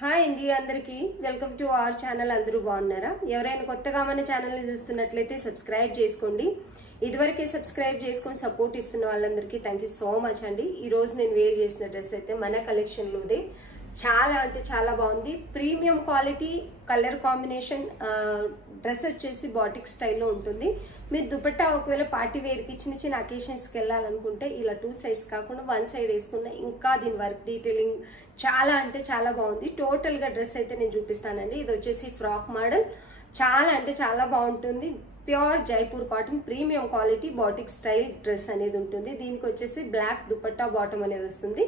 Hi అండి అందరికీ welcome to our channel. అందరూ బాగున్నారా? ఎవరైనా కొత్తగా మన ఛానల్ని చూస్తున్నట్లయితే సబ్స్క్రైబ్ చేసుకోండి. ఇదివరకే సబ్స్క్రైబ్ చేసుకొని సపోర్ట్ ఇస్తున్న వాళ్ళందరికీ థ్యాంక్ యూ సో మచ్ అండి. ఈరోజు నేను వేర్ చేసిన డ్రెస్ అయితే మన కలెక్షన్లోదే చాలా అంటే చాలా బాగుంది. Premium quality colour combination dress వచ్చేసి బాటిక్ స్టైల్లో ఉంటుంది. మీరు దుపట్టా ఒకవేళ పార్టీ వేర్కి చిన్న చిన్న అకేషన్స్కి వెళ్ళాలనుకుంటే ఇలా 2 సైడ్స్ కాకుండా 1 సైడ్ వేసుకున్న ఇంకా దీని వర్క్ డీటెయిలింగ్ చాలా అంటే చాలా బాగుంది. టోటల్గా డ్రెస్ అయితే నేను చూపిస్తానండి. ఇది వచ్చేసి ఫ్రాక్ మోడల్, చాలా అంటే చాలా బాగుంటుంది. Pure Jaipur cotton premium quality batik style dress అనేది ఉంటుంది. దీనికి వచ్చేసి బ్లాక్ దుపట్టా బాటమ్ అనేది వస్తుంది.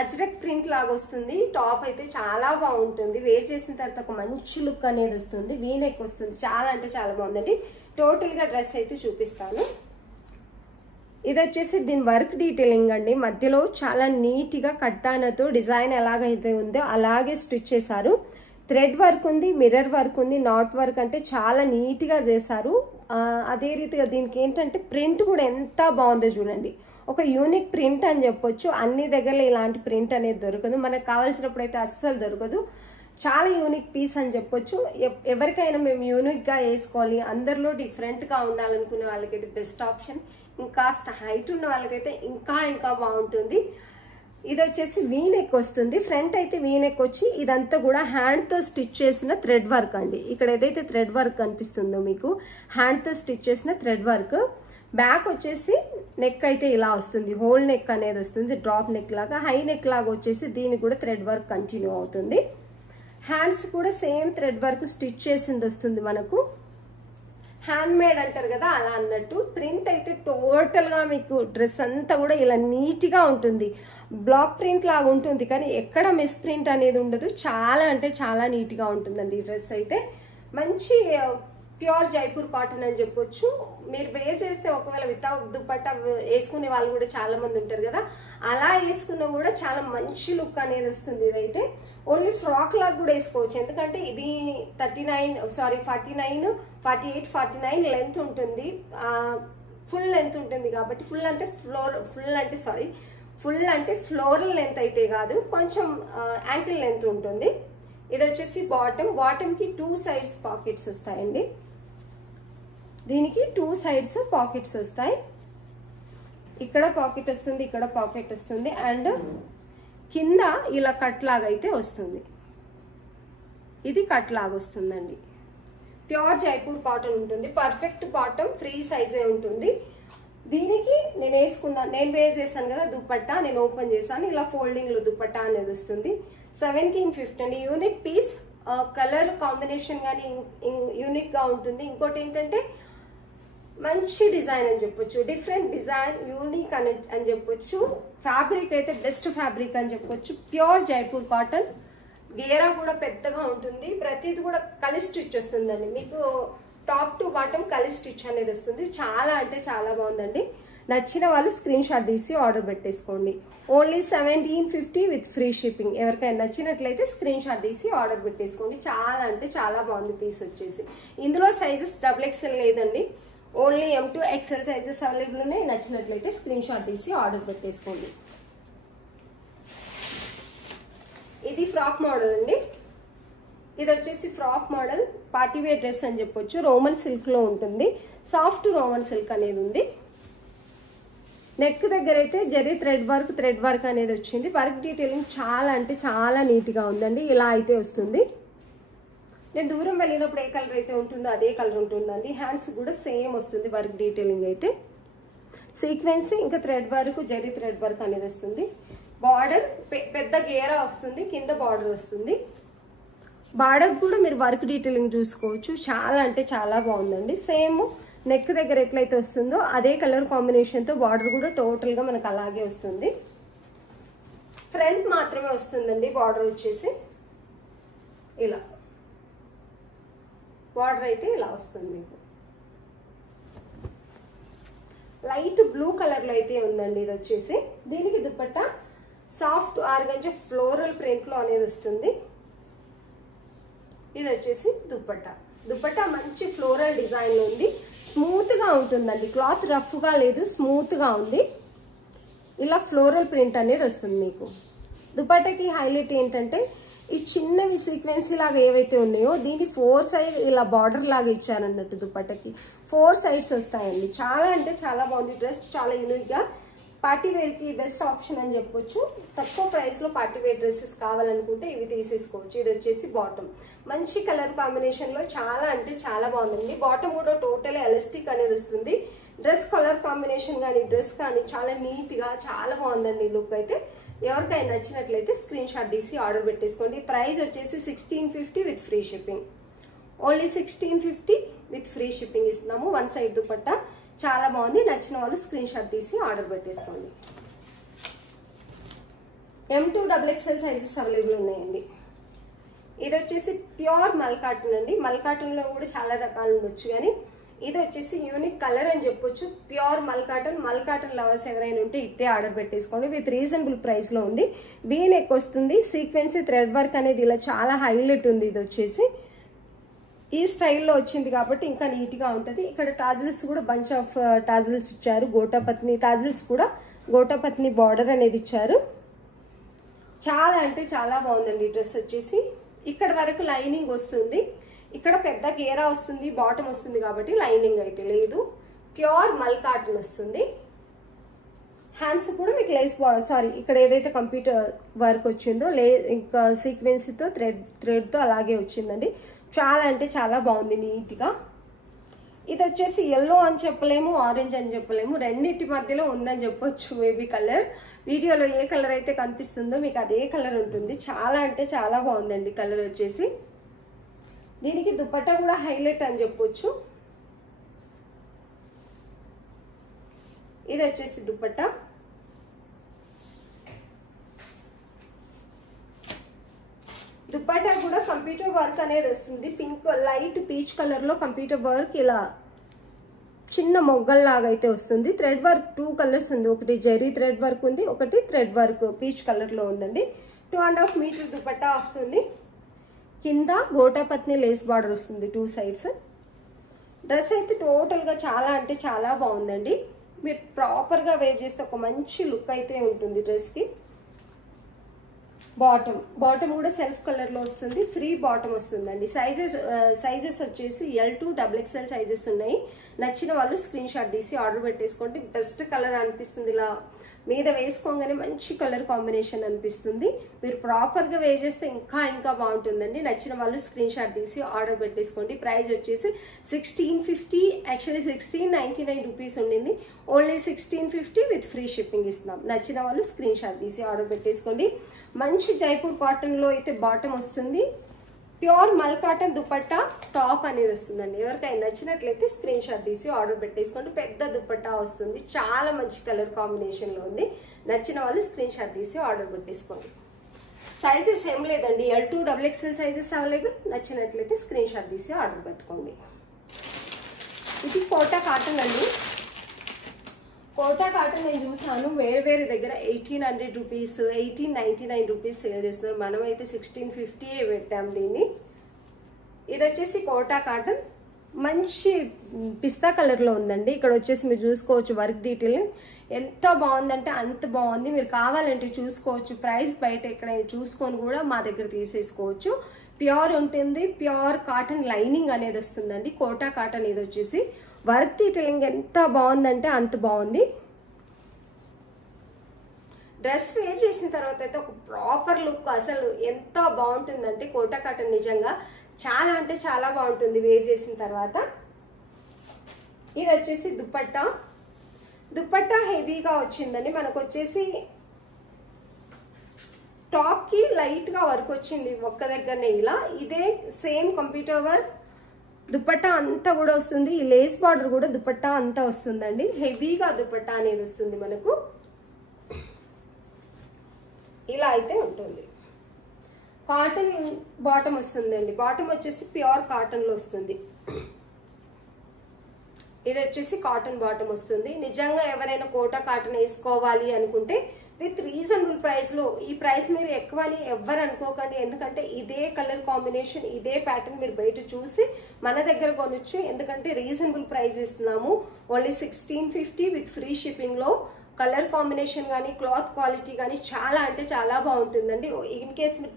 అజ్రక్ ప్రింట్ లాగా వస్తుంది. టాప్ అయితే చాలా బాగుంటుంది. వేర్ చేసిన తర్వాత ఒక మంచి లుక్ అనేది వస్తుంది. వీనెక్ వస్తుంది. చాలా అంటే చాలా బాగుందండి. టోటల్ గా డ్రెస్ అయితే చూపిస్తాను. ఇది వచ్చేసి దీని వర్క్ డీటెయిలింగ్ అండి. మధ్యలో చాలా నీట్ గా కట్టానతో డిజైన్ ఎలాగైతే ఉందో అలాగే స్టిచ్ చేశారు. థ్రెడ్ వర్క్ ఉంది, మిర్రర్ వర్క్ ఉంది, నాట్ వర్క్ అంటే చాలా నీట్ గా చేశారు. అదే రీతిగా దీనికి ఏంటంటే ప్రింట్ కూడా ఎంత బాగుందో చూడండి. ఒక యూనిక్ ప్రింట్ అని చెప్పొచ్చు. అన్ని దగ్గరలో ఇలాంటి ప్రింట్ అనేది దొరకదు. మనకు కావాల్సినప్పుడు అయితే అస్సలు దొరకదు. చాలా యూనిక్ పీస్ అని చెప్పొచ్చు. ఎవరికైనా మేము యూనిక్ గా వేసుకోవాలి, అందరిలో డిఫరెంట్ గా ఉండాలనుకునే వాళ్ళకైతే బెస్ట్ ఆప్షన్. ఇంకాస్త హైట్ ఉన్న వాళ్ళకైతే ఇంకా ఇంకా బాగుంటుంది. ఇది వచ్చేసి వీనెక్ వస్తుంది. ఫ్రంట్ అయితే వీనెక్ వచ్చి ఇదంతా కూడా హ్యాండ్ తో స్టిచ్ చేసిన థ్రెడ్ వర్క్ అండి. ఇక్కడ ఏదైతే థ్రెడ్ వర్క్ కనిపిస్తుందో మీకు హ్యాండ్ తో స్టిచ్ చేసిన థ్రెడ్ వర్క్. బ్యాక్ వచ్చేసి నెక్ అయితే ఇలా వస్తుంది. హోల్ నెక్ అనేది వస్తుంది. డ్రాప్ నెక్ లాగా, హై నెక్ లాగా వచ్చేసి దీనికి కూడా థ్రెడ్ వర్క్ కంటిన్యూ అవుతుంది. హ్యాండ్స్ కూడా సేమ్ థ్రెడ్ వర్క్ స్టిచ్ చేసింది వస్తుంది మనకు. హ్యాండ్ మేడ్ అంటారు కదా అలా అన్నట్టు. ప్రింట్ అయితే టోటల్ గా మీకు డ్రెస్ అంతా కూడా ఇలా నీట్ గా ఉంటుంది. బ్లాక్ ప్రింట్ లాగా ఉంటుంది కానీ ఎక్కడ మిస్ ప్రింట్ అనేది ఉండదు. చాలా అంటే చాలా నీట్ గా ఉంటుందండి ఈ డ్రెస్ అయితే. మంచి ప్యూర్ జైపూర్ కాటన్ అని చెప్పొచ్చు. మీరు వేర్ చేస్తే ఒకవేళ వితౌట్ దుపట్టా వేసుకునే వాళ్ళు కూడా చాలా మంది ఉంటారు కదా, అలా వేసుకున్నా కూడా చాలా మంచి లుక్ అనేది వస్తుంది. ఇదైతే ఓన్లీ ఫ్రాక్ లాగా కూడా వేసుకోవచ్చు. ఎందుకంటే ఇది 49 48 49 లెంత్ ఉంటుంది. ఫుల్ లెంత్ ఉంటుంది కాబట్టి ఫుల్ అంటే ఫ్లోరల్ లెంత్ అయితే కాదు, కొంచెం యాంకిల్ లెంత్ ఉంటుంది. ఇది వచ్చేసి బాటమ్ కి 2 సైడ్స్ పాకెట్స్ వస్తాయండి. దీనికి 2 సైడ్స్ పాకెట్స్ వస్తాయి. ఇక్కడ పాకెట్ వస్తుంది, ఇక్కడ పాకెట్ వస్తుంది, అండ్ కింద ఇలా కట్ లాగా అయితే వస్తుంది. ఇది కట్ లాగా వస్తుందండి. ప్యూర్ జైపూర్ కాటన్ ఉంటుంది. పర్ఫెక్ట్ బాటమ్, ఫ్రీ సైజే ఉంటుంది. దీనికి నేను వేర్ చేశాను కదా దుపట్టా, నేను ఓపెన్ చేశాను. ఇలా ఫోల్డింగ్ లో దుపట్టా అనేది వస్తుంది. 1750 అండి. Unique piece. కలర్ కాంబినేషన్ కానీ యూనిక్ గా ఉంటుంది. ఇంకోటి ఏంటంటే మంచి డిజైన్ అని చెప్పొచ్చు. డిఫరెంట్ డిజైన్, యూనిక్ అని చెప్పొచ్చు. ఫ్యాబ్రిక్ అయితే బెస్ట్ ఫ్యాబ్రిక్ అని చెప్పొచ్చు. Pure Jaipur cotton. గేరా కూడా పెద్దగా ఉంటుంది. ప్రతిది కూడా కలి స్టిచ్ వస్తుందండి. మీకు టాప్ టు బాటమ్ కలి స్టిచ్ అనేది వస్తుంది. చాలా అంటే చాలా బాగుందండి. నచ్చిన వాళ్ళు స్క్రీన్ షాట్ తీసి ఆర్డర్ పెట్టేసుకోండి. Only 1750 with free shipping. ఎవరికైనా నచ్చినట్లయితే స్క్రీన్ షాట్ తీసి ఆర్డర్ పెట్టేసుకోండి. చాలా అంటే చాలా బాగుంది పీస్ వచ్చేసి. ఇందులో సైజెస్ XXL లేదండి, only M to XL sizes available ఉన్నాయి. నచ్చినట్లయితే స్క్రీన్ షాట్ తీసి ఆర్డర్ పెట్టేసుకోండి. ఇది ఫ్రాక్ మోడల్ అండి. ఇది వచ్చేసి frock model party wear dress అని చెప్పొచ్చు. రోమన్ సిల్క్ లో ఉంటుంది. సాఫ్ట్ రోమన్ సిల్క్ అనేది ఉంది. నెక్ దగ్గర అయితే జరీ థ్రెడ్ వర్క్ అనేది వచ్చింది. వర్క్ డీటెయిలింగ్ చాలా అంటే చాలా నీట్ గా ఉందండి. ఇలా అయితే వస్తుంది. నేను దూరం వెళ్ళినప్పుడు ఏ కలర్ అయితే ఉంటుందో అదే కలర్ ఉంటుందండి. హ్యాండ్స్ కూడా సేమ్ వస్తుంది. వర్క్ డీటెయిలింగ్ అయితే సీక్వెన్స్ ఇంకా thread work, zari thread work అనేది వస్తుంది. బార్డర్ పెద్ద గేరా వస్తుంది. కింద బార్డర్ వస్తుంది. బార్డర్ కూడా మీరు వర్క్ డీటెయిలింగ్ చూసుకోవచ్చు. చాలా అంటే చాలా బాగుందండి. సేమ్ నెక్ దగ్గర ఎట్లయితే వస్తుందో అదే కలర్ కాంబినేషన్ తో బార్డర్ కూడా టోటల్ గా మనకు అలాగే వస్తుంది. ఫ్రంట్ మాత్రమే వస్తుందండి బార్డర్ వచ్చేసి. ఇలా బార్డర్ అయితే ఇలా వస్తుంది. మీకు లైట్ బ్లూ కలర్ లో అయితే ఉందండి. ఇది వచ్చేసి దీనికి dupatta soft organza floral print లో అనేది వస్తుంది. ఇది వచ్చేసి దుపట్టా మంచి ఫ్లోరల్ డిజైన్ లో ఉంది. స్మూత్ గా ఉంటుందండి. క్లాత్ రఫ్ గా లేదు, స్మూత్ గా ఉంది. ఇలా ఫ్లోరల్ ప్రింట్ అనేది వస్తుంది మీకు. దుపట్టాకి హైలైట్ ఏంటంటే ఈ చిన్నవి సీక్వెన్సీ లాగా ఏవైతే ఉన్నాయో దీన్ని 4 సైడ్ ఇలా బార్డర్ లాగా ఇచ్చారన్నట్టు దుపట్టకి 4 సైడ్స్ వస్తాయండి. చాలా అంటే చాలా బాగుంది డ్రెస్, చాలా యూనిక్ గా పార్టీ వేర్ కి బెస్ట్ ఆప్షన్ అని చెప్పొచ్చు. తక్కువ ప్రైస్ లో పార్టీ వేర్ డ్రెస్సెస్ కావాలనుకుంటే ఇవి తీసేసుకోవచ్చు. ఇది వచ్చేసి బాటమ్, మంచి కలర్ కాంబినేషన్ లో చాలా అంటే చాలా బాగుందండి. బాటమ్ కూడా టోటల్ ఎలాస్టిక్ అనేది వస్తుంది. డ్రెస్ కలర్ కాంబినేషన్ కానీ డ్రెస్ కానీ చాలా నీట్ గా చాలా బాగుందండి లుక్ అయితే. ఎవరికైనా నచ్చినట్లయితే స్క్రీన్ షాట్ తీసి ఆర్డర్ పెట్టేసుకోండి. ప్రైస్ వచ్చేసి 1650 with free shipping. Only 1650 with free shipping ఇస్తున్నాము. 1 సైడ్ దుపట్టా చాలా బాగుంది. నచ్చిన వాళ్ళు స్క్రీన్ షాట్ తీసి ఆర్డర్ పెట్టేసుకోండి. M2 XXL సైజెస్ అవైలబుల్ ఉన్నాయండి. ఇది వచ్చేసి ప్యూర్ మల్ కాటన్ అండి. మల్ కాటన్ లో కూడా చాలా రకాలు ఉండొచ్చు, కానీ ఇది వచ్చేసి యూనిక్ కలర్ అని చెప్పొచ్చు. ప్యూర్ మల్ కాటన్ లవర్స్ ఎవరైనా ఉంటే ఇట్టే ఆర్డర్ పెట్టేసుకోండి. విత్ రీజనబుల్ ప్రైస్ లో ఉంది. వీ నెక్ వస్తుంది. సీక్వెన్సీ థ్రెడ్ వర్క్ అనేది ఇలా చాలా హైలైట్ ఉంది. ఇది వచ్చేసి ఈ స్టైల్లో వచ్చింది కాబట్టి ఇంకా నీట్ గా ఉంటది. ఇక్కడ టాజిల్స్ కూడా బంచ్ ఆఫ్ టాజిల్స్ ఇచ్చారు. గోటాపత్ని టాజిల్స్ కూడా గోటాపత్ని బార్డర్ అనేది ఇచ్చారు. చాలా అంటే చాలా బాగుందండి డ్రెస్ వచ్చేసి. ఇక్కడ వరకు లైనింగ్ వస్తుంది. ఇక్కడ పెద్ద గేరా వస్తుంది, బాటమ్ వస్తుంది కాబట్టి లైనింగ్ అయితే లేదు. ప్యూర్ మల్ కాటన్ వస్తుంది. హ్యాండ్స్ కూడా మీకు లేస్ బార్డర్, సారీ ఇక్కడ ఏదైతే కంప్యూటర్ వర్క్ వచ్చిందో ఇంకా సీక్వెన్సీతో థ్రెడ్తో అలాగే వచ్చిందండి. చాలా అంటే చాలా బాగుంది నీట్ గా. ఇది వచ్చేసి ఎల్లో అని చెప్పలేము, ఆరెంజ్ అని చెప్పలేము, రెండింటి మధ్యలో ఉందని చెప్పొచ్చు. మేబీ కలర్ వీడియోలో ఏ కలర్ అయితే కనిపిస్తుందో మీకు అదే కలర్ ఉంటుంది. చాలా అంటే చాలా బాగుందండి కలర్ వచ్చేసి. దీనికి దుపట్టా కూడా హైలైట్ అని చెప్పొచ్చు. ఇది వచ్చేసి దుపట్టా. దుపట్టా కూడా కంప్యూటర్ వర్క్ అనేది వస్తుంది. పింక్ లైట్ పీచ్ కలర్ లో కంప్యూటర్ వర్క్ ఇలా చిన్న మొగ్గల్లాగా అయితే వస్తుంది. థ్రెడ్ వర్క్ 2 కలర్స్ ఉంది. ఒకటి జెరీ థ్రెడ్ వర్క్ ఉంది, ఒకటి థ్రెడ్ వర్క్ పీచ్ కలర్ లో ఉందండి. 2.5 మీటర్ దుపట్టా వస్తుంది. కింద గోటాపత్ని లేస్ బార్డర్ వస్తుంది 2 సైడ్స్. డ్రెస్ అయితే టోటల్ గా చాలా అంటే చాలా బాగుందండి. మీరు ప్రాపర్ గా వేర్ చేస్తే ఒక మంచి లుక్ అయితే ఉంటుంది డ్రెస్ కి. బాటమ్ కూడా సెల్ఫ్ కలర్ లో వస్తుంది. ఫ్రీ బాటమ్ వస్తుందండి. సైజెస్ వచ్చేసి L2 XXL సైజెస్ ఉన్నాయి. నచ్చిన వాళ్ళు స్క్రీన్ షాట్ తీసి ఆర్డర్ పెట్టేసుకోండి. బెస్ట్ కలర్ అనిపిస్తుంది. ఇలా మీద వేసుకోగానే మంచి కలర్ కాంబినేషన్ అనిపిస్తుంది. మీరు ప్రాపర్ గా వేర్ చేస్తే ఇంకా ఇంకా బాగుంటుందండి. నచ్చిన వాళ్ళు స్క్రీన్ షాట్ తీసి ఆర్డర్ పెట్టేసుకోండి. ప్రైస్ వచ్చేసి 1650, యాక్చువల్లీ 1699 రూపీస్ ఉండింది. ఓన్లీ 1650 విత్ ఫ్రీ షిప్పింగ్ ఇస్తున్నాం. నచ్చిన వాళ్ళు స్క్రీన్ షాట్ తీసి ఆర్డర్ పెట్టేసుకోండి. మంచి జైపూర్ కాటన్ లో అయితే బాటమ్ వస్తుంది. ప్యూర్ మల్ కాటన్ దుపట్టా టాప్ అనేది వస్తుందండి. ఎవరికైనా నచ్చినట్లయితే స్క్రీన్ షాట్ తీసి ఆర్డర్ పెట్టేసుకోండి. పెద్ద దుపట్టా వస్తుంది. చాలా మంచి కలర్ కాంబినేషన్ లో ఉంది. నచ్చిన వాళ్ళు స్క్రీన్ షాట్ తీసి ఆర్డర్ పెట్టేసుకోండి. సైజెస్ ఏం లేదండి. L2 XXL sizes available. నచ్చినట్లయితే స్క్రీన్ షాట్ తీసి ఆర్డర్ పెట్టుకోండి. ఇది కోటా కాటన్ అండి. కోటా కాటన్ నేను చూసాను వేరే దగ్గర 1800 రూపీస్, 1899 రూపీస్ సేల్ చేస్తున్నారు. మనమైతే 1650 పెట్టాం దీన్ని. ఇది వచ్చేసి కోటా కాటన్, మంచి పిస్తా కలర్ లో ఉందండి. ఇక్కడ వచ్చేసి మీరు చూసుకోవచ్చు వర్క్ డీటెయిల్ ఎంత బాగుందంటే అంత బాగుంది. మీరు కావాలంటే చూసుకోవచ్చు. ప్రైస్ బయట ఎక్కడైనా చూసుకొని కూడా మా దగ్గర తీసేసుకోవచ్చు. ప్యూర్ ఉంటుంది. ప్యూర్ కాటన్ లైనింగ్ అనేది వస్తుందండి. కోటా కాటన్ ఇది వచ్చేసి వర్క్ డీటెయిలింగ్ ఎంత బాగుందంటే అంత బాగుంది. డ్రెస్ వేర్ చేసిన తర్వాత అయితే ఒక ప్రాపర్ లుక్ అసలు ఎంత బాగుంటుందంటే కోటా కాటన్ నిజంగా చాలా అంటే చాలా బాగుంటుంది వేర్ చేసిన తర్వాత. ఇది వచ్చేసి దుపట్టా హెవీగా వచ్చిందండి. మనకు వచ్చేసి టాప్ కి లైట్ గా వర్క్ వచ్చింది ఒక్క దగ్గరనే ఇలా. ఇదే సేమ్ కంప్యూటర్ వర్క్ దుపట్టా అంతా కూడా వస్తుంది. ఈ లేస్ బార్డర్ కూడా దుపట్టా అంతా వస్తుందండి. హెవీగా దుపట్టా అనేది వస్తుంది మనకు. ఇలా అయితే ఉంటుంది. కాటన్ బాటమ్ వస్తుందండి. బాటమ్ వచ్చేసి ప్యూర్ కాటన్ లో వస్తుంది. ఇది వచ్చేసి కాటన్ బాటమ్ వస్తుంది. నిజంగా ఎవరైనా కోటా కాటన్ వేసుకోవాలి అనుకుంటే విత్ రీజనబుల్ ప్రైస్ లో, ఈ ప్రైస్ మీరు ఎక్కువ అని ఎవ్వరు అనుకోకండి. ఎందుకంటే ఇదే కలర్ కాంబినేషన్ ఇదే ప్యాటర్న్ మీరు బయట చూసి మన దగ్గర కొనొచ్చు. ఎందుకంటే రీజనబుల్ ప్రైస్ ఇస్తున్నాము. ఓన్లీ 1650 విత్ ఫ్రీ షిప్పింగ్ లో కలర్ కాంబినేషన్ కానీ క్లాత్ క్వాలిటీ కానీ చాలా అంటే చాలా బాగుంటుందండి. ఇన్ కేస్ మీరు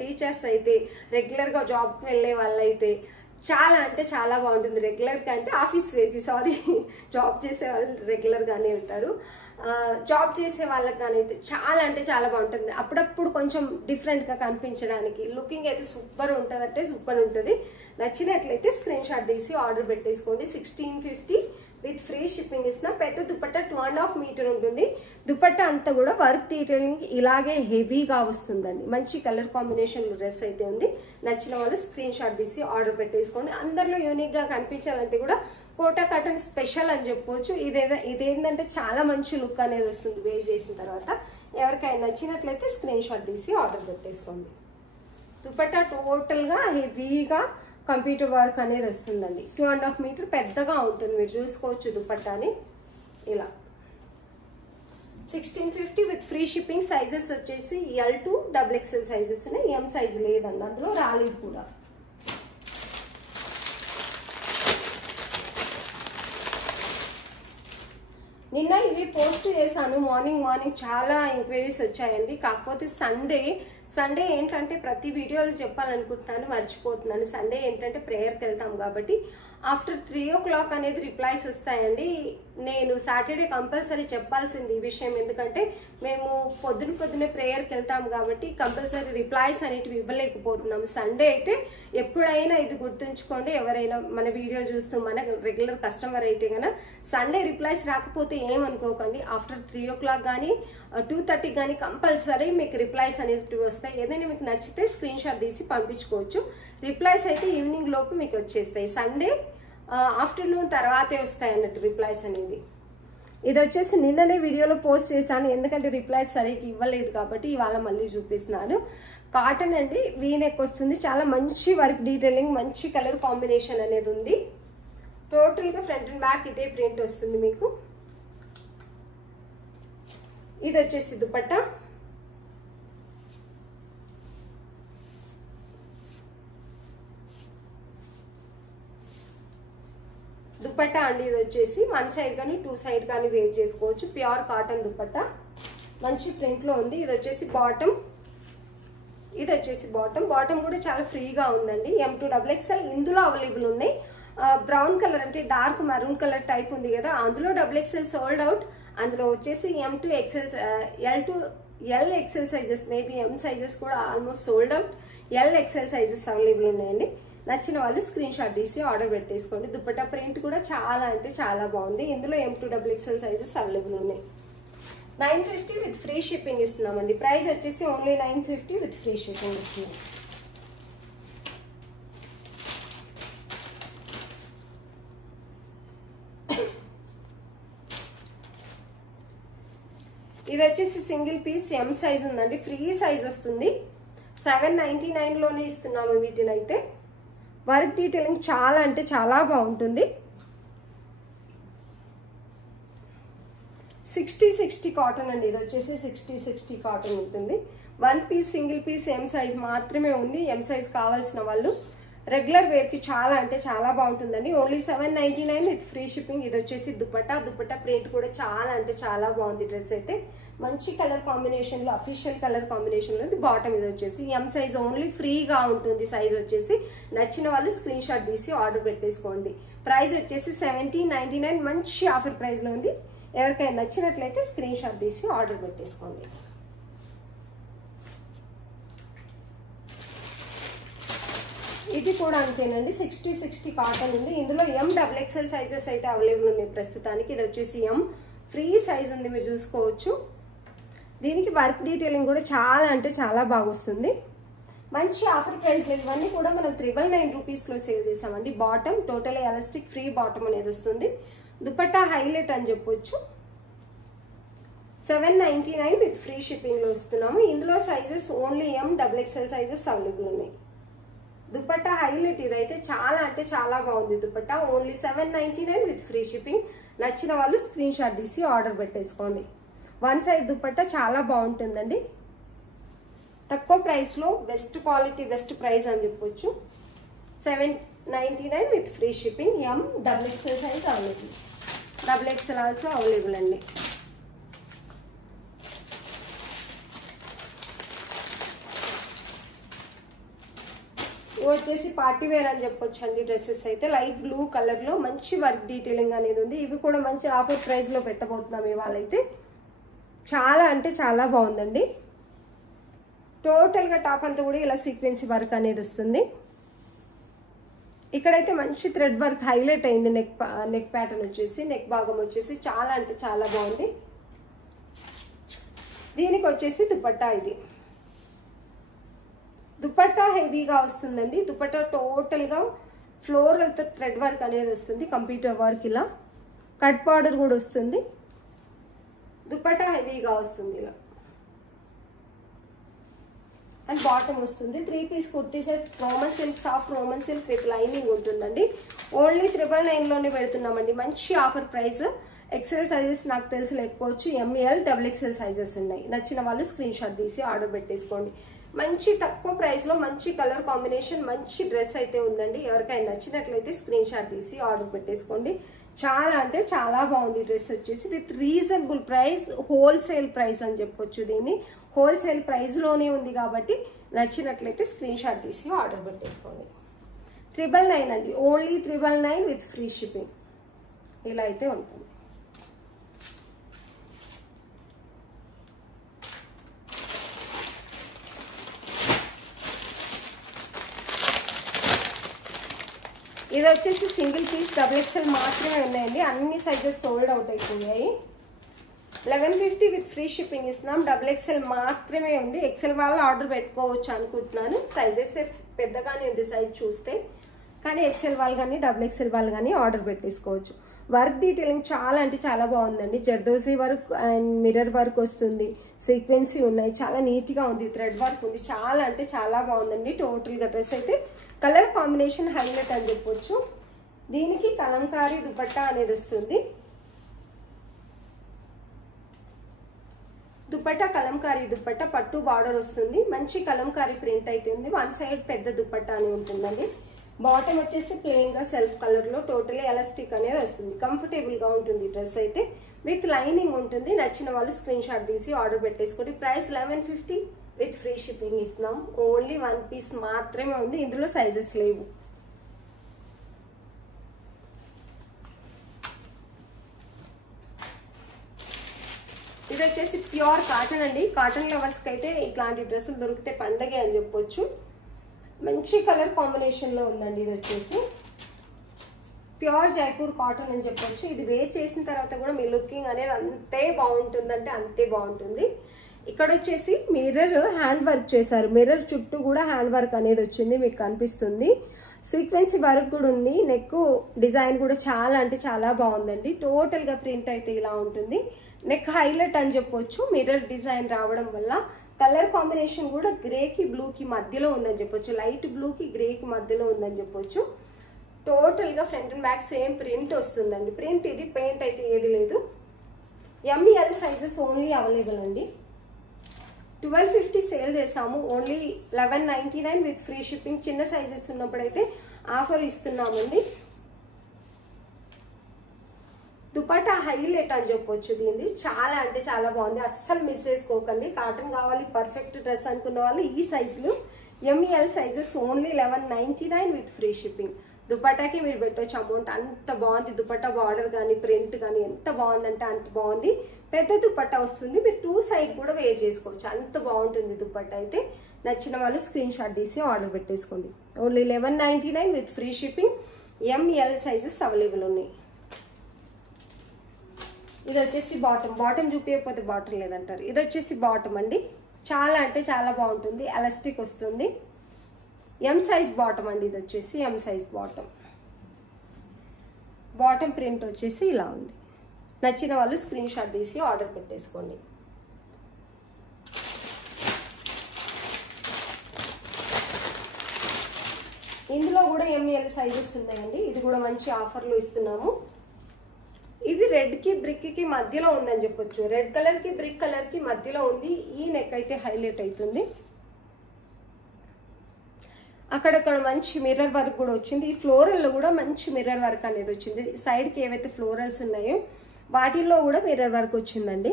టీచర్స్ అయితే, రెగ్యులర్గా జాబ్కి వెళ్ళే వాళ్ళైతే చాలా అంటే చాలా బాగుంటుంది. రెగ్యులర్గా అంటే ఆఫీస్ వేర్కి, సారీ, జాబ్ చేసే వాళ్ళు రెగ్యులర్గానే వెళ్తారు. జాబ్ చేసే వాళ్ళకి కానీ అయితే చాలా అంటే చాలా బాగుంటుంది. అప్పుడప్పుడు కొంచెం డిఫరెంట్గా కనిపించడానికి లుకింగ్ అయితే సూపర్ ఉంటుంది, అంటే సూపర్ ఉంటుంది. నచ్చినట్లయితే స్క్రీన్ షాట్ తీసి ఆర్డర్ పెట్టేసుకోండి. 1650 విత్ ఫ్రీ షిప్పింగ్ ఇస్తున్నా. పెద్ద దుపట్టా 2.5 మీటర్ ఉంటుంది. దుపట్టా అంతా కూడా వర్క్ డీటెయిలింగ్ ఇలాగే హెవీగా వస్తుందండి. మంచి కలర్ కాంబినేషన్ డ్రెస్ అయితే ఉంది. నచ్చిన వాళ్ళు స్క్రీన్ షాట్ తీసి ఆర్డర్ పెట్టేసుకోండి. అందరిలో యూనిక్ గా కనిపించాలంటే కూడా కోటా కాటన్ స్పెషల్ అని చెప్పవచ్చు. ఇదేంటంటే చాలా మంచి లుక్ అనేది వస్తుంది వేర్ చేసిన తర్వాత. ఎవరికైనా నచ్చినట్లయితే స్క్రీన్ షాట్ తీసి ఆర్డర్ పెట్టేసుకోండి. దుపట్టా టోటల్ గా హెవీగా కంప్యూటర్ వర్క్ అనేది వస్తుందండి. 2.5 మీటర్ పెద్దగా ఉంటుంది, మీరు చూసుకోవచ్చు దుపట్టాని. ఇలా 1650 విత్ ఫ్రీ షిప్పింగ్. సైజెస్ వచ్చేసి L to XXL సైజెస్ ఉన్నాయి. M సైజ్ లేదండి, అందులో రాలేదు కూడా. నిన్న ఇవి పోస్ట్ చేశాను. మార్నింగ్ చాలా ఎంక్వైరీస్ వచ్చాయండి. కాకపోతే సండే ఏంటంటే ప్రతి వీడియోలో చెప్పాలనుకుంటున్నాను, మర్చిపోతున్నాను. సండే ఏంటంటే ప్రేయర్కి వెళ్తాం కాబట్టి ఆఫ్టర్ 3 o'clock అనేది రిప్లైస్ వస్తాయండి. నేను సాటర్డే కంపల్సరీ చెప్పాల్సింది ఈ విషయం, ఎందుకంటే మేము పొద్దున్నే ప్రేయర్కి వెళ్తాం కాబట్టి కంపల్సరీ రిప్లైస్ అనేటివి ఇవ్వలేకపోతున్నాం. సండే అయితే ఎప్పుడైనా ఇది గుర్తుంచుకోండి. ఎవరైనా మన వీడియో చూస్తూ మన రెగ్యులర్ కస్టమర్ అయితే కనుక సండే రిప్లైస్ రాకపోతే ఏమనుకోకండి. ఆఫ్టర్ 3 o'clock కానీ 2:30 కానీ కంపల్సరీ మీకు రిప్లైస్ అనేవి వస్తాయి. ఏదైనా మీకు నచ్చితే స్క్రీన్ షాట్ తీసి పంపించుకోవచ్చు. రిప్లైస్ అయితే ఈవినింగ్ లోపు మీకు వచ్చేస్తాయి. సండే ఆఫ్టర్నూన్ తర్వాతే వస్తాయి అన్నట్టు రిప్లైస్ అనేది. ఇది వచ్చేసి నిన్ననే వీడియోలో పోస్ట్ చేశాను, ఎందుకంటే రిప్లైస్ సరిగ్గా ఇవ్వలేదు కాబట్టి ఇవాళ మళ్ళీ చూపిస్తున్నాను. కాటన్ అండి, వీనెక్ వస్తుంది. చాలా మంచి వర్క్ డీటెయిలింగ్, మంచి కలర్ కాంబినేషన్ అనేది ఉంది. టోటల్గా ఫ్రంట్ అండ్ బ్యాక్ ఇదే ప్రింట్ వస్తుంది మీకు. ఇది వచ్చేసి దుపట్టా. దుపట్టా అండి, ఇది వచ్చేసి 1 సైడ్ కానీ 2 సైడ్ కానీ వేర్ చేసుకోవచ్చు. ప్యూర్ కాటన్ దుపట్టా, మంచి ప్రింట్ లో ఉంది. ఇది వచ్చేసి బాటమ్. బాటమ్ కూడా చాలా ఫ్రీగా ఉందండి. M to XXL ఇందులో అవైలబుల్ ఉన్నాయి. బ్రౌన్ కలర్ అంటే డార్క్ మెరూన్ కలర్ టైప్ ఉంది కదా, అందులో XXL సోల్డ్ అవుట్. అందులో వచ్చేసి M to XL, L to XL sizes, maybe M sizes కూడా almost sold out. XL sizes available ఉన్నాయండి. నచ్చిన వాళ్ళు స్క్రీన్ షాట్ తీసి ఆర్డర్ పెట్టేసుకోండి. దుపట్టా ప్రింట్ కూడా చాలా అంటే చాలా బాగుంది. ఇందులో M to XXL sizes available ఉన్నాయి. 950 విత్ ఫ్రీ షిప్పింగ్ ఇస్తున్నామండి. ప్రైస్ వచ్చేసి ఓన్లీ 950 విత్ ఫ్రీ షిప్పింగ్ ఇస్తున్నాం. ఇది వచ్చేసి సింగిల్ పీస్ M సైజ్ ఉందండి, ఫ్రీ సైజ్ వస్తుంది. 799 లోనే ఇస్తున్నాము వీటిని. అయితే వర్క్ డీటెయిలింగ్ చాలా అంటే చాలా బాగుంటుంది. 60-60 కాటన్ అండి. ఇది వచ్చేసి 60-60 కాటన్ ఉంటుంది. 1 piece single piece M size మాత్రమే ఉంది. M సైజ్ కావాల్సిన వాళ్ళు రెగ్యులర్ వేర్ కి చాలా అంటే చాలా బాగుంటుందండి. Only 799 with free shipping. ఇది వచ్చేసి దుపట్టా ప్రింట్ కూడా చాలా అంటే చాలా బాగుంది. డ్రెస్ అయితే మంచి కలర్ కాంబినేషన్ లో, అఫీషియల్ కలర్ కాంబినేషన్ లో ఉంది. బాటమ్ ఇది వచ్చేసి M సైజ్ ఓన్లీ, ఫ్రీగా ఉంటుంది సైజ్ వచ్చేసి. నచ్చిన వాళ్ళు స్క్రీన్ షాట్ తీసి ఆర్డర్ పెట్టేసుకోండి. ప్రైస్ వచ్చేసి 1799, మంచి ఆఫర్ ప్రైస్ లో ఉంది. ఎవరికైనా నచ్చినట్లయితే స్క్రీన్ షాట్ తీసి ఆర్డర్ పెట్టేసుకోండి. ఇది కూడా అంతేనండి, 60-60 కాటన్ ఉంది. ఇందులో M XXL సైజెస్ అయితే అవైలబుల్ ఉన్నాయి ప్రస్తుతానికి. ఇది వచ్చేసి M ఫ్రీ సైజ్ ఉంది, మీరు చూసుకోవచ్చు. దీనికి వర్క్ డీటెయిలింగ్ కూడా చాలా అంటే చాలా బాగా వస్తుంది. మంచి ఆఫర్ ప్రైస్. ఇవన్నీ కూడా మనం 999 రూపీస్లో సేల్ చేసామండి. Bottom total elastic free bottom అనేది వస్తుంది. దుపట్టా హైలైట్ అని చెప్పొచ్చు. 799 విత్ ఫ్రీ షిప్పింగ్ లో ఇస్తున్నాము. ఇందులో sizes only M XXL sizes available ఉన్నాయి. దుపట్టా హైలైట్. ఇదైతే చాలా అంటే చాలా బాగుంది dupatta. Only 799 with free shipping. నచ్చిన వాళ్ళు స్క్రీన్ షాట్ తీసి ఆర్డర్ పెట్టేసుకోండి. 1 సైడ్ దుపట్టా చాలా బాగుంటుందండి. తక్కువ ప్రైస్ లో బెస్ట్ క్వాలిటీ, బెస్ట్ ప్రైస్ అని చెప్పొచ్చు. 799 with free shipping. M XXL size available. XXL also available అండి. ఇవి వచ్చేసి పార్టీ వేర్ అని చెప్పొచ్చు అండి. డ్రెస్సెస్ అయితే లైట్ బ్లూ కలర్ లో మంచి వర్క్ డీటెయిలింగ్ అనేది ఉంది. ఇవి కూడా మంచి ఆఫర్ ప్రైస్ లో పెట్టబోతున్నాం ఇవాళ అయితే. చాలా అంటే చాలా బాగుందండి. టోటల్ గా టాప్ అంతా కూడా ఇలా సీక్వెన్సీ వర్క్ అనేది వస్తుంది. ఇక్కడైతే మంచి థ్రెడ్ వర్క్ హైలైట్ అయింది. నెక్ ప్యాటర్న్ వచ్చేసి నెక్ భాగం వచ్చేసి చాలా అంటే చాలా బాగుంది. దీనికి వచ్చేసి దుపట్టా, ఇది దుపట్టా హెవీగా వస్తుందండి. దుపట్టా టోటల్ గా ఫ్లోరల్ థ్రెడ్ వర్క్ అనేది వస్తుంది. కంప్యూటర్ వర్క్ ఇలా కట్ బార్డర్ కూడా వస్తుంది. దుపట్టా హెవీగా వస్తుంది ఇలా. అండ్ బాటమ్ వస్తుంది. 3 piece kurti set roman silk, soft roman silk with lining ఉంటుందండి. ఓన్లీ 999 లోనే పెడుతున్నామండి. మంచి ఆఫర్ ప్రైస్. ఎక్సెల్ సైజెస్ నాకు తెలిసి లేకపోవచ్చు. ఎంఎల్ XXL సైజెస్ ఉన్నాయి. నచ్చిన వాళ్ళు స్క్రీన్ షాట్ తీసి ఆర్డర్ పెట్టేసుకోండి. మంచి తక్కువ ప్రైస్ లో మంచి కలర్ కాంబినేషన్ మంచి డ్రెస్ అయితే ఉందండి. ఎవరికైనా నచ్చినట్లయితే స్క్రీన్ షాట్ తీసి ఆర్డర్ పెట్టేసుకోండి. చాలా అంటే చాలా బాగుంది డ్రెస్ వచ్చేసి. With reasonable price, wholesale price అని చెప్పొచ్చు. దీన్ని హోల్సేల్ ప్రైస్ లోనే ఉంది కాబట్టి నచ్చినట్లయితే స్క్రీన్ షాట్ తీసి ఆర్డర్ పెట్టేసుకోండి. 999 అండి. Only 999 with free shipping. ఇలా అయితే ఉంటుంది. ఇది వచ్చేసి సింగిల్ పీస్ XXL మాత్రమే ఉన్నాయండి. అన్ని సైజెస్ సోల్డ్ అవుట్ అయిపోయాయి. 1150 విత్ ఫ్రీ షిప్పింగ్ ఇస్తున్నాం. XXL మాత్రమే ఉంది. ఎక్సెల్ వాళ్ళు ఆర్డర్ పెట్టుకోవచ్చు అనుకుంటున్నాను. సైజెస్ పెద్దగానే ఉంది సైజ్ చూస్తే, కానీ ఎక్సెల్ వాళ్ళు కానీ XXL వాళ్ళు కానీ ఆర్డర్ పెట్టేసుకోవచ్చు. వర్క్ డీటెయిలింగ్ చాలా అంటే చాలా బాగుందండి. Zardozi work and mirror work వస్తుంది. సీక్వెన్సీ ఉన్నాయి. చాలా నీట్ గా ఉంది. థ్రెడ్ వర్క్ ఉంది. చాలా అంటే చాలా బాగుందండి. టోటల్ గా డ్రెస్ అయితే కలర్ కాంబినేషన్ హైలైట్ అని చెప్పొచ్చు. దీనికి కలంకారీ దుపట్టా అనేది వస్తుంది. దుపట్టా కలంకారీ దుపట్టా, పట్టు బార్డర్ వస్తుంది. మంచి కలంకారీ ప్రింట్ అయితే ఉంది. వన్ సైడ్ పెద్ద దుపట్టా అని ఉంటుందండి. బాటమ్ వచ్చేసి ప్లెయిన్ గా సెల్ఫ్ కలర్ లో టోటలీ ఎలాస్టిక్ అనేది వస్తుంది. కంఫర్టబుల్ గా ఉంటుంది డ్రెస్ అయితే. విత్ లైనింగ్ ఉంటుంది. నచ్చిన వాళ్ళు స్క్రీన్ షాట్ తీసి ఆర్డర్ పెట్టేసుకోండి. ప్రైస్ 1150 విత్ ఫ్రీ షిప్పింగ్ ఇస్తున్నాం. ఓన్లీ 1 పీస్ మాత్రమే ఉంది. ఇందులో సైజెస్ లేవు. ఇది వచ్చేసి ప్యూర్ కాటన్ అండి. కాటన్ లవర్స్ కి అయితే ఇట్లాంటి డ్రెస్సులు దొరికితే పండగే అని చెప్పొచ్చు. మంచి కలర్ కాంబినేషన్ లో ఉందండి. ఇది వచ్చేసి ప్యూర్ జైపూర్ కాటన్ అని చెప్పొచ్చు. ఇది వేర్ చేసిన తర్వాత కూడా మీ లుకింగ్ అనేది అంతే బాగుంటుంది, అంటే అంతే బాగుంటుంది. ఇక్కడ వచ్చేసి మిర్రర్ హ్యాండ్ వర్క్ చేశారు. మిర్రర్ చుట్టూ కూడా హ్యాండ్ వర్క్ అనేది వచ్చింది, మీకు కనిపిస్తుంది. సీక్వెన్సీ వర్క్ కూడా ఉంది. నెక్ డిజైన్ కూడా చాలా అంటే చాలా బాగుందండి. టోటల్ గా ప్రింట్ అయితే ఇలా ఉంటుంది. నెక్ హైలైట్ అని చెప్పొచ్చు. మిర్రర్ డిజైన్ రావడం వల్ల కలర్ కాంబినేషన్ కూడా గ్రేకి బ్లూకి మధ్యలో ఉందని చెప్పొచ్చు. లైట్ బ్లూకి గ్రేకి మధ్యలో ఉందని చెప్పొచ్చు. టోటల్ గా front and back same print వస్తుందండి. ప్రింట్ ఇది, పెయింట్ అయితే ఏది లేదు. ఎంఎల్ సైజెస్ ఓన్లీ అవైలబుల్ అండి. 1250 సేల్ చేసాము. Only 1199 with free shipping. చిన్న సైజెస్ ఉన్నప్పుడైతే ఆఫర్ ఇస్తున్నామండి. దుపట్టా హైలైట్ అని చెప్పొచ్చు. దీనిది చాలా అంటే చాలా బాగుంది. అస్సలు మిస్ చేసుకోకండి. కాటన్ కావాలి, పర్ఫెక్ట్ డ్రెస్ అనుకున్న వాళ్ళు ఈ సైజులు ML sizes only 1199 with free shipping. దుపట్టాకి మీరు పెట్టవచ్చు అమౌంట్. అంత బాగుంది. దుపట్టా బార్డర్ కానీ ప్రింట్ కానీ ఎంత బాగుందంటే అంత బాగుంది. పెద్ద దుపట్టా వస్తుంది. మీరు 2 సైడ్ కూడా వేర్ చేసుకోవచ్చు. అంత బాగుంటుంది దుపట్టా అయితే. నచ్చిన వాళ్ళు స్క్రీన్ షాట్ తీసి ఆర్డర్ పెట్టేసుకోండి. Only 1199 with free shipping. ML sizes available ఉన్నాయి. ఇది వచ్చేసి బాటమ్ చూపించకపోతే బాటమ్ లేదంటారు. ఇది వచ్చేసి బాటమ్ అండి. చాలా అంటే చాలా బాగుంటుంది. ఎలాస్టిక్ వస్తుంది. ఎం సైజ్ బాటమ్ అండి. ఇది వచ్చేసి M size bottom. Bottom print వచ్చేసి ఇలా ఉంది. నచ్చిన వాళ్ళు స్క్రీన్ షాట్ తీసి ఆర్డర్ పెట్టేసుకోండి. ఇందులో కూడా ఎంఎల్ సైజెస్ ఉన్నాయండి. ఇది కూడా మంచి ఆఫర్లో ఇస్తున్నాము. ఇది రెడ్ కి బ్రిక్ కి మధ్యలో ఉందని చెప్పొచ్చు. రెడ్ కలర్ కి బ్రిక్ కలర్ కి మధ్యలో ఉంది. ఈ నెక్ అయితే హైలైట్ అవుతుంది. అక్కడక్కడ మంచి మిర్రర్ వర్క్ కూడా వచ్చింది. ఈ ఫ్లోరల్ లో కూడా మంచి మిర్రర్ వర్క్ అనేది వచ్చింది. సైడ్ కి ఏవైతే ఫ్లోరల్స్ ఉన్నాయో వాటిల్లో కూడా మిర్రర్ వర్క్ వచ్చిందండి.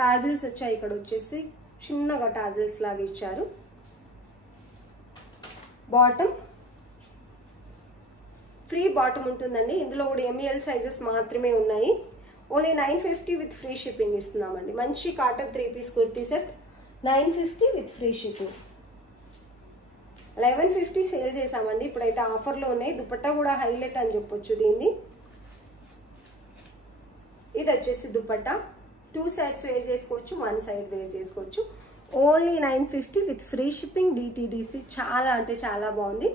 టాజిల్స్ వచ్చాయి. ఇక్కడ వచ్చేసి చిన్నగా టాజిల్స్ లాగా ఇచ్చారు. బాటమ్ ఫ్రీ బాటమ్ ఉంటుందండి. ఇందులో కూడా ఎంఎల్ సైజెస్ మాత్రమే ఉన్నాయి. ఓన్లీ 950 విత్ ఫ్రీ షిప్పింగ్ ఇస్తున్నామండి. మంచి cotton 3 piece kurti set 950 with free shipping. 1150 sale చేసామండి, ఇప్పుడైతే ఆఫర్లో ఉన్నాయి. దుపట్టా కూడా హైలైట్ అని చెప్పొచ్చు దీన్ని. ఇది వచ్చేసి దుపట్టా 2 సైడ్స్ వేర్ చేసుకోవచ్చు, 1 సైడ్ వేర్ చేసుకోవచ్చు. Only 950 with free shipping DTDC. చాలా అంటే చాలా బాగుంది.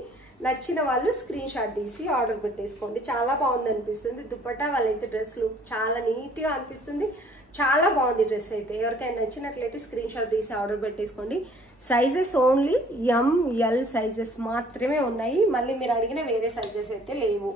నచ్చిన వాళ్ళు స్క్రీన్ షాట్ తీసి ఆర్డర్ పెట్టేసుకోండి. చాలా బాగుంది అనిపిస్తుంది దుపట్టా. వాళ్ళైతే డ్రెస్ లుక్ చాలా నీట్గా అనిపిస్తుంది. చాలా బాగుంది డ్రెస్ అయితే. ఎవరికైనా నచ్చినట్లయితే స్క్రీన్ షాట్ తీసి ఆర్డర్ పెట్టేసుకోండి. సైజెస్ ఓన్లీ ML సైజెస్ మాత్రమే ఉన్నాయి. మళ్ళీ మీరు అడిగిన వేరే సైజెస్ అయితే లేవు.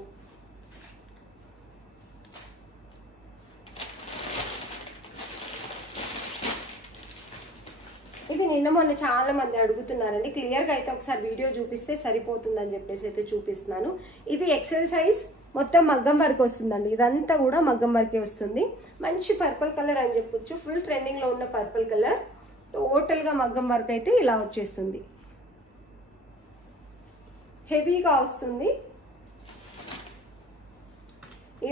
ఇవి నిన్న మొన్న చాలా మంది అడుగుతున్నారండి. క్లియర్గా అయితే ఒకసారి వీడియో చూపిస్తే సరిపోతుందని చెప్పేసి అయితే చూపిస్తున్నాను. ఇది ఎక్సెల్ సైజ్, మొత్తం మగ్గం వర్క్ వస్తుందండి. ఇదంతా కూడా మగ్గం వర్కే వస్తుంది. మంచి పర్పుల్ కలర్ అని చెప్పొచ్చు. ఫుల్ ట్రెండింగ్ లో ఉన్న పర్పుల్ కలర్. టోటల్ గా మగ్గం వర్క్ అయితే ఇలా వచ్చేస్తుంది. హెవీగా వస్తుంది.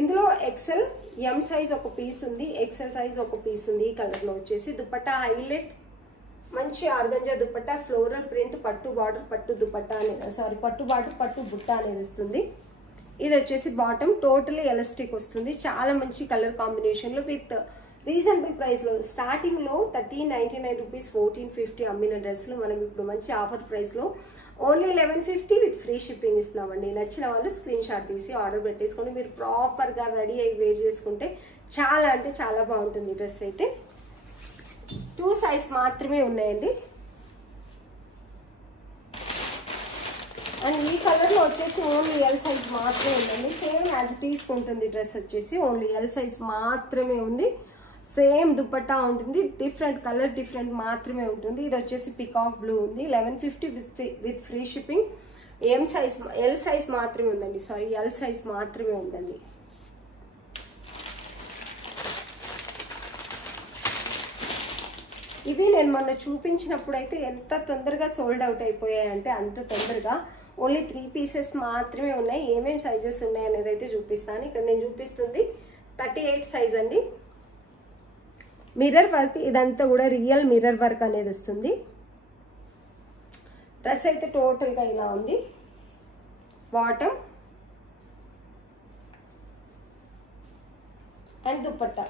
ఇందులో XL M సైజ్ ఒక పీస్ ఉంది, XL సైజ్ ఒక పీస్ ఉంది. ఈ కలర్ లో వచ్చేసి దుపట్టా హైలైట్. మంచి ఆర్గంజా దుపట్టా, ఫ్లోరల్ ప్రింట్, పట్టు బార్డర్, పట్టు దుపట్టా అనేది పట్టు బార్డర్, పట్టు బుట్ట అనేది వస్తుంది. ఇది వచ్చేసి బాటమ్ టోటలీ ఎలాస్టిక్ వస్తుంది. చాలా మంచి కలర్ కాంబినేషన్ లో విత్ రీజనబుల్ ప్రైస్ లో. స్టార్టింగ్ లో 1399 రూపీస్ 1450 అమ్మిన డ్రెస్లు మనం ఇప్పుడు మంచి ఆఫర్ ప్రైస్ లో ఓన్లీ 1150 విత్ ఫ్రీ షిప్పింగ్ ఇస్తున్నామండి. నచ్చిన వాళ్ళు స్క్రీన్ షాట్ తీసి ఆర్డర్ పెట్టేసుకొని మీరు ప్రాపర్ గా రెడీ అయ్యి వేర్ చేసుకుంటే చాలా అంటే చాలా బాగుంటుంది డ్రెస్ అయితే. 2 సైజ్ మాత్రమే ఉన్నాయండి. అండ్ ఈ కలర్ లో వచ్చేసి ఓన్లీ L సైజ్ మాత్రమే ఉందండి. సేమ్ యాజ్ తీసుకుంటుంది డ్రెస్ వచ్చేసి ఓన్లీ L సైజ్ మాత్రమే ఉంది. సేమ్ దుపట్టా ఉంటుంది. డిఫరెంట్ కలర్ డిఫరెంట్ మాత్రమే ఉంటుంది. ఇది వచ్చేసి పికాక్ బ్లూ ఉంది. 1150 with free shipping. L size మాత్రమే ఉందండి. సారీ, L సైజ్ మాత్రమే ఉందండి. ఇవి నేను మొన్న చూపించినప్పుడు అయితే ఎంత తొందరగా సోల్డ్ అవుట్ అయిపోయాయి అంటే అంత తొందరగా. ఓన్లీ 3 పీసెస్ మాత్రమే ఉన్నాయి. ఏమేమి సైజెస్ ఉన్నాయి అనేది అయితే చూపిస్తాను. ఇక్కడ నేను చూపిస్తుంది 38 సైజ్ అండి. మిర్రర్ వర్క్, ఇదంతా కూడా రియల్ మిర్రర్ వర్క్ అనేది వస్తుంది. డ్రెస్ అయితే టోటల్ గా ఇలా ఉంది. Bottom and dupatta.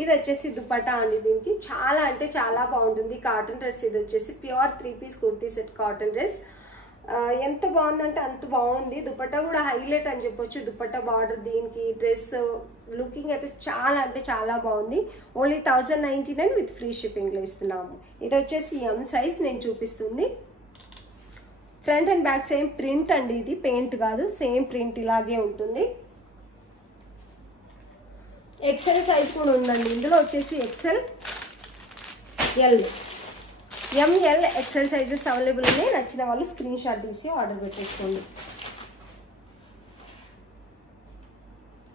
ఇది వచ్చేసి దుపట్టా అండి. దీనికి చాలా అంటే చాలా బాగుంటుంది. Cotton dress. ఇది వచ్చేసి pure 3 piece kurti set cotton dress. ఎంత బాగుందంటే అంత బాగుంది. దుపట్టా కూడా హైలైట్ అని చెప్పొచ్చు. దుపట్టా బార్డర్, దీనికి డ్రెస్ లుకింగ్ అయితే చాలా అంటే చాలా బాగుంది. ఓన్లీ 1099 విత్ ఫ్రీ షిప్పింగ్ లో ఇస్తున్నాము. ఇది వచ్చేసి M సైజ్ నేను చూపిస్తుంది. Front and back same print అండి. ఇది పెయింట్ కాదు, సేమ్ ప్రింట్ ఇలాగే ఉంటుంది. XL సైజ్ కూడా ఉందండి. ఇందులో వచ్చేసి XL, L, ML, XL sizes available ఉన్నాయి. నచ్చిన వాళ్ళు స్క్రీన్ షాట్ తీసి ఆర్డర్ పెట్టేసుకోండి.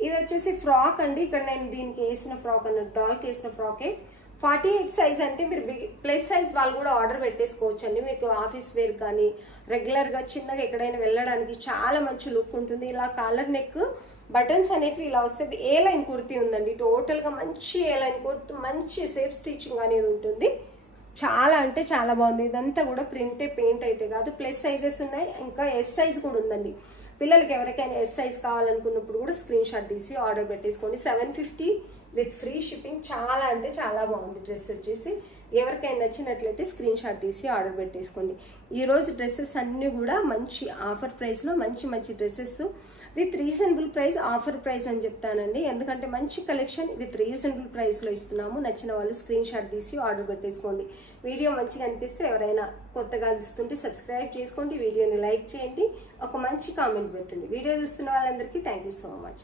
ఇది వచ్చేసి ఫ్రాక్ అండి. ఇక్కడ నేను దీనికి వేసిన ఫ్రాక్ అన్నట్టు, డాల్కి వేసిన ఫ్రాకే. 48 సైజ్ అంటే మీరు ప్లస్ సైజ్ వాళ్ళు కూడా ఆర్డర్ పెట్టేసుకోవచ్చు అండి. మీకు ఆఫీస్ వేర్ కానీ రెగ్యులర్ గా చిన్నగా ఎక్కడైనా వెళ్ళడానికి చాలా మంచి లుక్ ఉంటుంది. ఇలా కాలర్ నెక్ బటన్స్ అనేవి ఇలా వస్తే ఏ లైన్ కుర్తీ ఉందండి. టోటల్ గా మంచి ఏ లైన్ కుర్తీ, మంచి సేఫ్ స్టిచ్చింగ్ అనేది ఉంటుంది. చాలా అంటే చాలా బాగుంది. ఇదంతా కూడా ప్రింటే, పెయింట్ అయితే కాదు. ప్లస్ సైజెస్ ఉన్నాయి, ఇంకా S సైజ్ కూడా ఉందండి. పిల్లలకి ఎవరికైనా S సైజ్ కావాలనుకున్నప్పుడు కూడా స్క్రీన్ షాట్ తీసి ఆర్డర్ పెట్టేసుకోండి. 750 విత్ ఫ్రీ షిప్పింగ్. చాలా అంటే చాలా బాగుంది డ్రెస్ వచ్చేసి. ఎవరికైనా నచ్చినట్లయితే స్క్రీన్ షాట్ తీసి ఆర్డర్ పెట్టేసుకోండి. ఈ రోజు డ్రెస్సెస్ అన్ని కూడా మంచి ఆఫర్ ప్రైస్ లో మంచి మంచి dresses with reasonable price, offer price అని చెప్తానండి. ఎందుకంటే మంచి కలెక్షన్ విత్ రీజనబుల్ ప్రైస్ లో ఇస్తున్నాము. నచ్చిన వాళ్ళు స్క్రీన్ షాట్ తీసి ఆర్డర్ పెట్టేసుకోండి. వీడియో మంచిగా అనిపిస్తే ఎవరైనా కొత్తగా చూస్తుంటే సబ్స్క్రైబ్ చేసుకోండి. వీడియోని లైక్ చేయండి, ఒక మంచి కామెంట్ పెట్టండి. వీడియో చూస్తున్న వాళ్ళందరికీ థ్యాంక్ యూ సో మచ్.